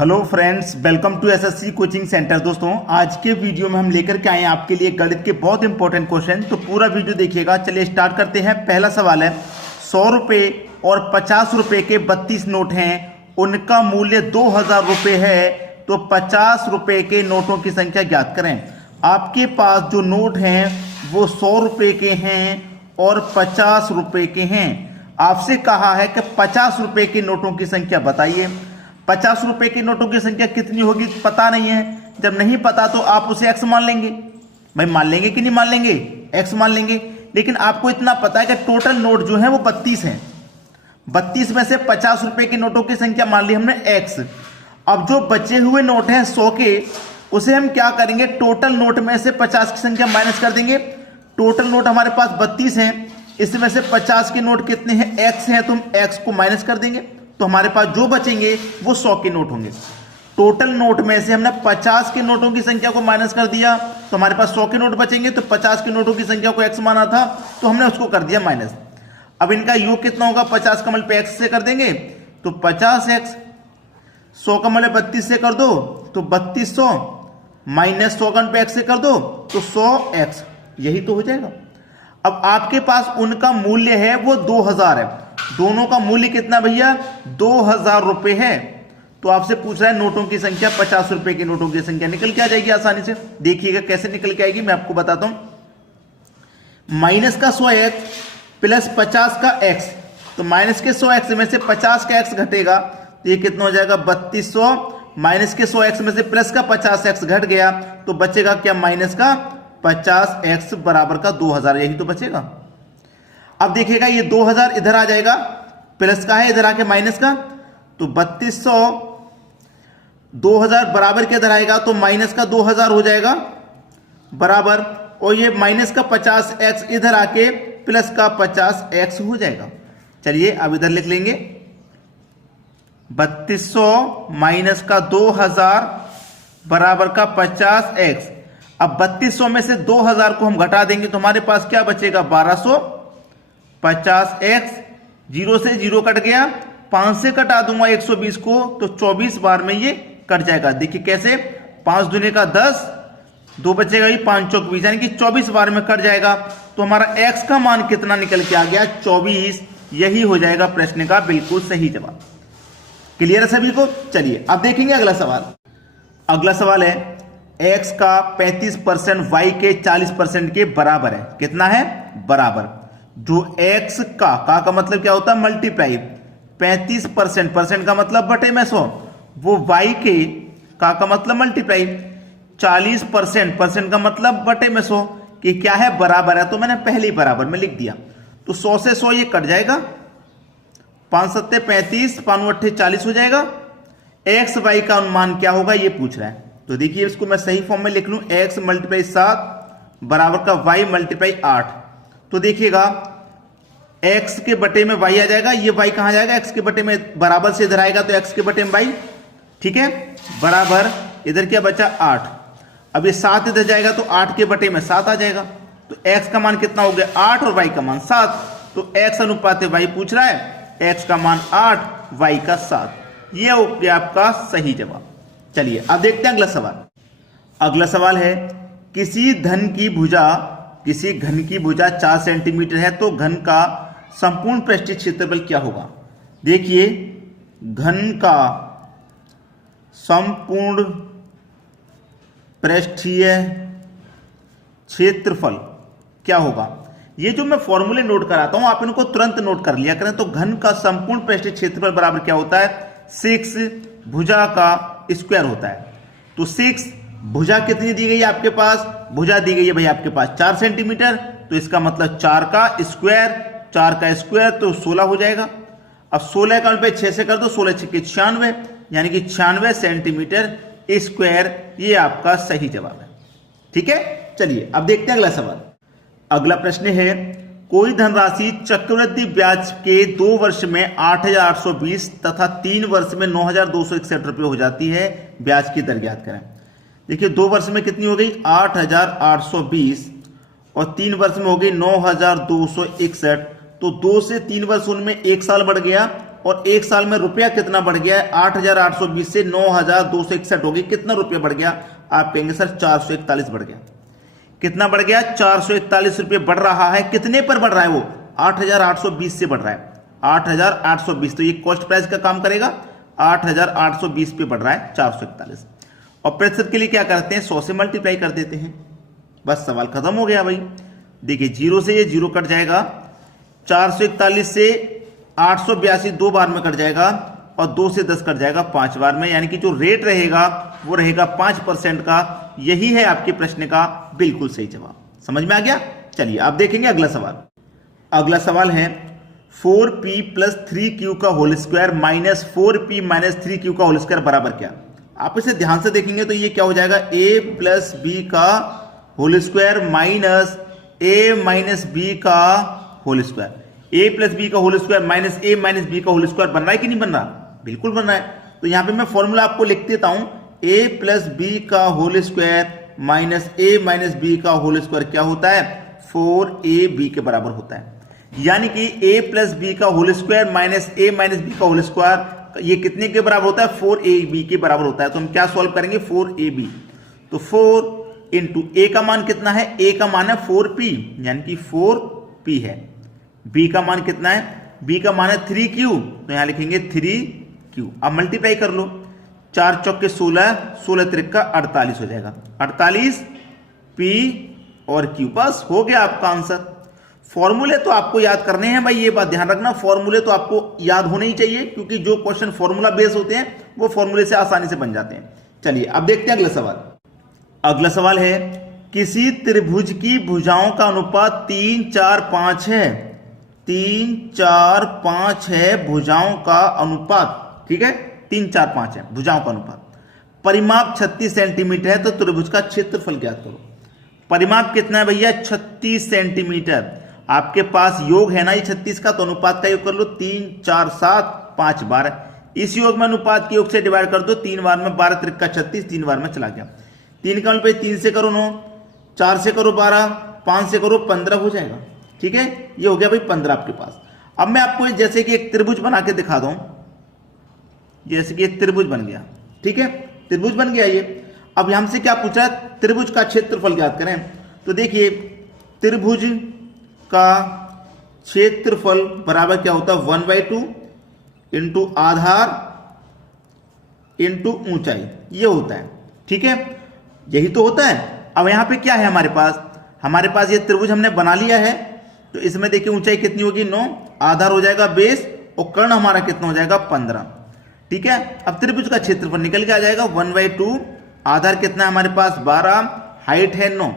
Hello friends, welcome to SSC coaching centre. दोस्तों, आज के वीडियो में हम लेकर के आए हैं आपके लिए गणित के बहुत इंपॉर्टेंट क्वेश्चन। तो पूरा वीडियो देखिएगा। चलिए स्टार्ट करते हैं। पहला सवाल है, 100 रुपये और 50 रुपये के 32 नोट हैं, उनका मूल्य 2000 रुपये है, तो 50 रुपये के नोटों की संख्या ज्ञात करें। आपके पास जो नोट हैं वो 100 रुपये के हैं और 50 रुपये के हैं। आपसे कहा है कि 50 रुपये के नोटों की संख्या बताइए। 50 रुपए के नोटों की संख्या कितनी होगी पता नहीं है। जब नहीं पता तो आप उसे एक्स मान लेंगे। भाई मान लेंगे कि नहीं मान लेंगे? एक्स मान लेंगे। लेकिन आपको इतना पता है कि टोटल नोट जो है वो 32 हैं। 32 में से 50 रुपए के नोटों की संख्या मान ली हमने एक्स। अब जो बचे हुए नोट हैं 100 के, उसे हम क्या करेंगे? टोटल नोट में से 50 की संख्या माइनस कर देंगे। टोटल नोट हमारे पास 32 हैं, इसमें से 50 के नोट कितने हैं? एक्स हैं, तो हम एक्स को माइनस कर देंगे, तो हमारे पास जो बचेंगे वो 100 के नोट होंगे। टोटल नोट में से हमने 50 के नोटों की संख्या को माइनस कर दिया, तो हमारे पास 100 के नोट बचेंगे। तो 50 के नोटों की संख्या को एक्स माना था, तो हमने उसको कर दिया माइनस। अब इनका योग कितना होगा? 50 का मल्टीप्लाई एक्स से कर देंगे, तो 50x। 100 का मल्टीप्लाई 32 से कर दो तो 3200, माइनस 100 का मल्टीप्लाई एक्स से कर दो तो 100x। यही तो हो जाएगा। अब आपके पास उनका मूल्य है वो 2000 है। दोनों का मूल्य कितना भैया? 2000 रुपए है। तो आपसे पूछ रहा है नोटों की संख्या, 50 रुपए के नोटों की संख्या निकल के आ जाएगी आसानी से। देखिएगा कैसे निकल के आएगी, मैं आपको बताता हूं। माइनस का 100x प्लस 50 का x, तो माइनस के 100x में से 50 का x घटेगा, तो ये कितना हो जाएगा? 3200। माइनस के 100x में से प्लस का 50x घट गया, तो बचेगा क्या? माइनस का 50x बराबर का 2000। यही तो बचेगा। अब देखिएगा ये 2000 इधर आ जाएगा, प्लस का है, इधर आके माइनस का, तो 3200 2000 बराबर के इधर आएगा, तो माइनस का 2000 हो जाएगा बराबर, और ये माइनस का 50x इधर आके प्लस का 50x हो जाएगा। चलिए अब इधर लिख लेंगे 3200 माइनस का 2000 बराबर का 50x। अब 3200 में से 2000 को हम घटा देंगे, तो हमारे पास क्या बचेगा? 1250x। 0 से 0 कट गया, 5 से कटा दूंगा 120 को, तो 24 बार में ये कट जाएगा। देखिए कैसे, 5 दूने का 10, 2 बचेगा, ये 5 चौक 20, यानी कि 24 बार में कट जाएगा। तो हमारा x का मान कितना निकल के आ गया? 24। यही हो जाएगा प्रश्न का बिल्कुल सही जवाब। क्लियर है सभी को? चलिए अब देखेंगे अगला सवाल। अगला सवाल है, x का 35% y के 40% के बराबर है। कितना है? बराबर। जो x का मतलब क्या होता है? मल्टीप्लाई। 35% परसेंट का मतलब बटे में 100, वो y के का मतलब मल्टीप्लाई। 40% परसेंट का मतलब बटे में 100, कि क्या है? बराबर है, तो मैंने पहले ही बराबर में लिख दिया। तो 100 से 100 ये कट जाएगा, 5 सत्ते 35, 5 अट्ठे 40 हो जाएगा। एक्स वाई का अनुमान क्या होगा ये पूछ रहा है। तो देखिए इसको मैं सही फॉर्म में लिख लूं, x मल्टीप्लाई 7 बराबर का y मल्टीप्लाई 8। तो देखिएगा x के बटे में y आ जाएगा, ये y कहां जाएगा? x के बटे में बराबर से इधर आएगा, तो x के बटे में y, ठीक है, बराबर। इधर क्या बचा? 8। अब ये 7 इधर जाएगा, तो 8 के बटे में 7 आ जाएगा। तो x का मान कितना हो गया? 8 और y का मान 7। तो x अनुपात y पूछ रहा है, x का मान 8, y का 7। ये हो गया आपका सही जवाब। चलिए अब देखते हैं अगला सवाल। अगला सवाल है, किसी घन की भुजा 4 सेंटीमीटर है, तो घन का संपूर्ण पृष्ठीय क्षेत्रफल क्या होगा? देखिए घन का संपूर्ण पृष्ठीय क्षेत्रफल क्या होगा? ये जो मैं फॉर्मूले नोट कराता हूं, आप इनको तुरंत नोट कर लिया करें। तो घन का संपूर्ण पृष्ठीय क्षेत्रफल बराबर क्या होता है? 6 भुजा का स्क्वायर होता है। तो 6 भुजा कितनी दी गई है आपके पास? भुजा दी गई है भाई आपके पास 4 सेंटीमीटर, तो इसका मतलब 4 का स्क्वायर, 4 का स्क्वायर तो 16 हो जाएगा। अब 16 का पे 6 से कर दो, 16 6 96, यानी कि 96 सेंटीमीटर स्क्वायर। ये आपका सही जवाब है। ठीक है, चलिए अब देखते हैं अगला सवाल। अगला प्रश्न है, कोई धनराशि चक्रवृद्धि ब्याज के 2 वर्ष में 8820 तथा 3 वर्ष में 9261 रुपये हो जाती है। ब्याज की दर ज्ञात करें। देखिए 2 वर्ष में कितनी हो गई? 8820, और 3 वर्ष में हो गई 9261। तो 2 से 3 वर्ष उनमें 1 साल बढ़ गया, और एक साल में रुपया कितना बढ़ गया है, 8,820 से 9,261 हो गई। कितना रुपया बढ़ गया? आप कहेंगे सर 441 बढ़ गया। कितना बढ़ गया? 441 रुपये बढ़ रहा है। कितने पर बढ़ रहा है वो? 8,820 से बढ़ रहा है, 8,820। तो ये कॉस्ट प्राइस का काम करेगा, 8,820 पे बढ़ रहा है 441। और प्रतिशत के लिए क्या करते हैं, 100 से मल्टीप्लाई कर देते हैं, बस सवाल खत्म हो गया भाई। देखिए 0 से ये 0 कट जाएगा, 441 से 882 दो बार में कट जाएगा, और 2 से 10 कट जाएगा 5 बार में, यानी कि जो रेट रहेगा वो रहेगा 5% का। यही है आपके प्रश्न का बिल्कुल सही जवाब। समझ में आ गया? चलिए आप देखेंगे अगला सवाल। अगला सवाल है 4p प्लस 3q का whole square minus 4p minus 3q का होल स्क्वायर बराबर क्या? आप इसे ध्यान से देखेंगे तो ये क्या हो जाएगा, a प्लस बी का whole square minus a minus B का whole square. a plus B का whole square minus a minus B का होल स्क्वायर बन रहा है कि नहीं बन रहा? बिल्कुल बन रहा है। तो यहां पे मैं फॉर्मूला आपको लिख देता हूं, a प्लस बी का whole square minus a minus B का होल स्क्वायर क्या होता है, 4ab के बराबर होता है। यानी कि a प्लस बी का whole square minus a minus B का होल स्क्वायर ये कितने के बराबर होता है, 4ab के बराबर होता है। तो हम क्या सॉल्व करेंगे, 4ab। तो 4 इंटू a का मान कितना है, a का मान है 4p, यानी कि 4p है। b का मान कितना है, b का मान है 3q, तो यहां लिखेंगे 3q। अब मल्टीप्लाई कर लो, 4 चौके 16, 16 त्रिका 48 हो जाएगा, 48 p और q। बस हो गया आपका आंसर। फॉर्मूले तो आपको याद करने हैं भाई, ये बात ध्यान रखना, फॉर्मूले तो आपको याद होने ही चाहिए, क्योंकि जो क्वेश्चन फॉर्मूला बेस होते हैं वो फॉर्मूले से आसानी से बन जाते हैं। चलिए अब देखते हैं अगला सवाल। अगला सवाल है किसी त्रिभुज की भुजाओं का अनुपात 3, 4, 5 है। 3, 4, 5 है भुजाओं का अनुपात, ठीक है, 3, 4, 5 है भुजाओं का अनुपात। परिमाप 36 सेंटीमीटर है, तो त्रिभुज का क्षेत्रफल ज्ञात करो। परिमाप कितना है भैया, 36 सेंटीमीटर। आपके पास योग है ना ये 36 का, तो अनुपात का योग कर लो, 3, 4, 7, 5 12। इस योग में अनुपात के योग से डिवाइड कर दो, 3 बार में 12 त्रिका 36, 3 बार में चला गया। 3 का पे 3 से करो 9, 4 से करो 12, 5 से करो 15 हो जाएगा। ठीक है, ये हो गया भाई 15 आपके पास। अब मैं आपको जैसे कि एक त्रिभुज बना के दिखा दूं, जैसे कि एक त्रिभुज बन गया, ठीक है, त्रिभुज बन गया ये। अब हमसे क्या पूछा है, त्रिभुज का क्षेत्रफल ज्ञात करें। तो देखिए त्रिभुज का क्षेत्रफल बराबर क्या होता है, 1/2 इंटू आधार इंटू ऊंचाई, ये होता है। ठीक है, यही तो होता है। अब यहां पे क्या है हमारे पास ये त्रिभुज हमने बना लिया है। तो इसमें देखिए ऊंचाई कितनी होगी, 9, आधार हो जाएगा बेस, और कर्ण हमारा कितना हो जाएगा, 15। ठीक है, अब त्रिभुज का क्षेत्रफल निकल के आ जाएगा 1/2, आधार कितना है हमारे पास 12, हाइट है 9,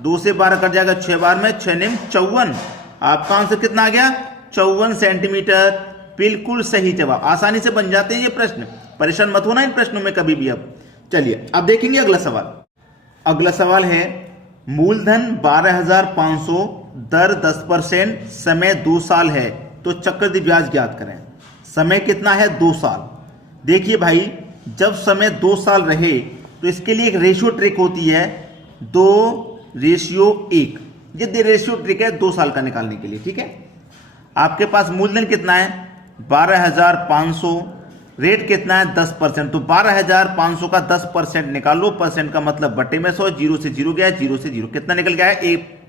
2 से 12 कट जाएगा 6 बार में, 6 निम 54। आपका आंसर कितना आ गया, 54 सेंटीमीटर। बिल्कुल सही जवाब। आसानी से बन जाते हैं ये प्रश्न, परेशान मत होना इन प्रश्नों में कभी भी। अब चलिए अब देखेंगे अगला सवाल। अगला सवाल है मूलधन 12,500, दर 10%, समय 2 साल है, तो चक्रवृद्धि ब्याज ज्ञात करें। समय कितना है, 2 साल। देखिए भाई जब समय 2 साल रहे तो इसके लिए एक रेशियो ट्रिक होती है, 2:1। ये रेशियो ट्रिक है 2 साल का निकालने के लिए। ठीक है, आपके पास मूलधन कितना है 12,500, रेट कितना है 10%, तो 12,500 का 10% निकालो, परसेंट का मतलब बटे में 100, 0 से 0 गया, 0 से 0 कितना निकल गया है,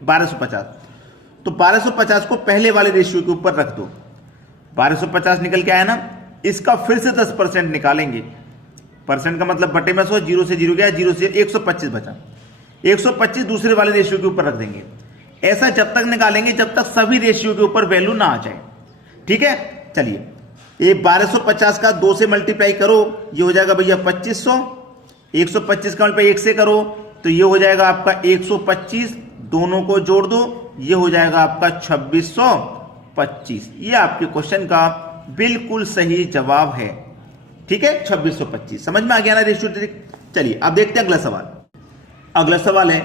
1250। तो 1250 को पहले वाले रेशियो के ऊपर रख दो, 1250 निकल के आया ना। इसका फिर से 10% निकालेंगे, परसेंट का मतलब बटे में 100, 0 से 0 गया, 0 से 125 बचा, 125 दूसरे वाले रेशियो के ऊपर रख देंगे। ऐसा जब तक निकालेंगे जब तक सभी रेशियो के ऊपर वैल्यू ना आ जाए। ठीक है, चलिए ये 1250 का 2 से मल्टीप्लाई करो, ये हो जाएगा भैया 2500। 125 का मल्टीप्लाई 1 से करो तो ये हो जाएगा आपका 125, दोनों को जोड़ दो, ये हो जाएगा आपका 2625। ये आपके क्वेश्चन का बिल्कुल सही जवाब है। ठीक है, 2625। समझ में आ गया ना रेशियो ट्रिक। चलिए अब देखते हैं अगला सवाल। अगला सवाल है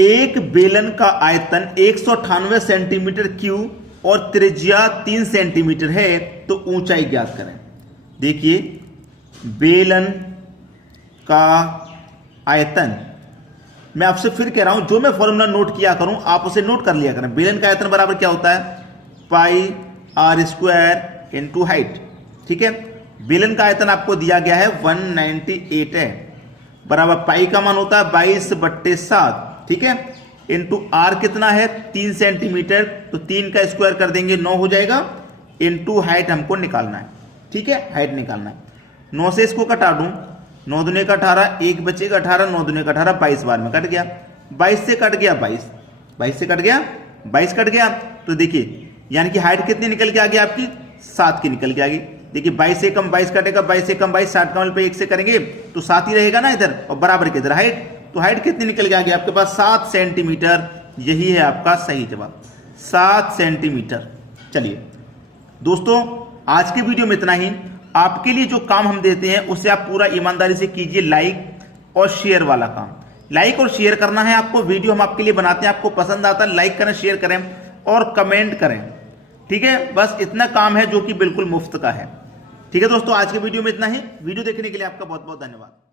एक बेलन का आयतन 198 सेंटीमीटर क्यूब और त्रिज्या 3 सेंटीमीटर है, तो ऊंचाई ज्ञात करें। देखिए बेलन का आयतन, मैं आपसे फिर कह रहा हूं, जो मैं फॉर्मूला नोट किया करूं आप उसे नोट कर लिया करें। बेलन का आयतन बराबर क्या होता है, पाई r² इंटू हाइट। ठीक है। बेलन का आयतन आपको दिया गया है 198 है, बराबर पाई का मान होता है 22/7, ठीक है, इंटू आर कितना है 3 सेंटीमीटर, तो 3 का स्क्वायर कर देंगे 9 हो जाएगा, इंटू हाइट हमको निकालना है, ठीक है, हाइट निकालना है। 9 से इसको कटा दूं, 9 दूने का 18, 1 बचेगा 18, 9 दूने का 18, 22 बार में कट गया, 22 से कट गया 22, 22 से कट गया 22 कट गया, तो देखिए यानी कि हाइट कितनी निकल के आ गई आपकी 7 की निकल के आ गई। देखिए 22 से कम 22 कटेगा, 22 से कम 22, 60 का मल पे 1 से करेंगे तो 7 ही रहेगा ना इधर, और बराबर के इधर हाइट, तो हाइट कितनी निकल के आ गई आपके पास 7 सेंटीमीटर। यही है आपका सही जवाब 7 सेंटीमीटर। चलिए दोस्तों आज के वीडियो में इतना ही। आपके लिए जो काम हम देते हैं उसे आप पूरा ईमानदारी से कीजिए, लाइक और शेयर वाला काम। लाइक और शेयर करना है आपको, वीडियो हम आपके लिए बनाते हैं, आपको पसंद आता है लाइक करें, शेयर करें और कमेंट करें, ठीक है। बस इतना काम है जो कि बिल्कुल मुफ्त का है, ठीक है दोस्तों। आज के वीडियो में इतना ही। वीडियो देखने के लिए आपका बहुत बहुत धन्यवाद।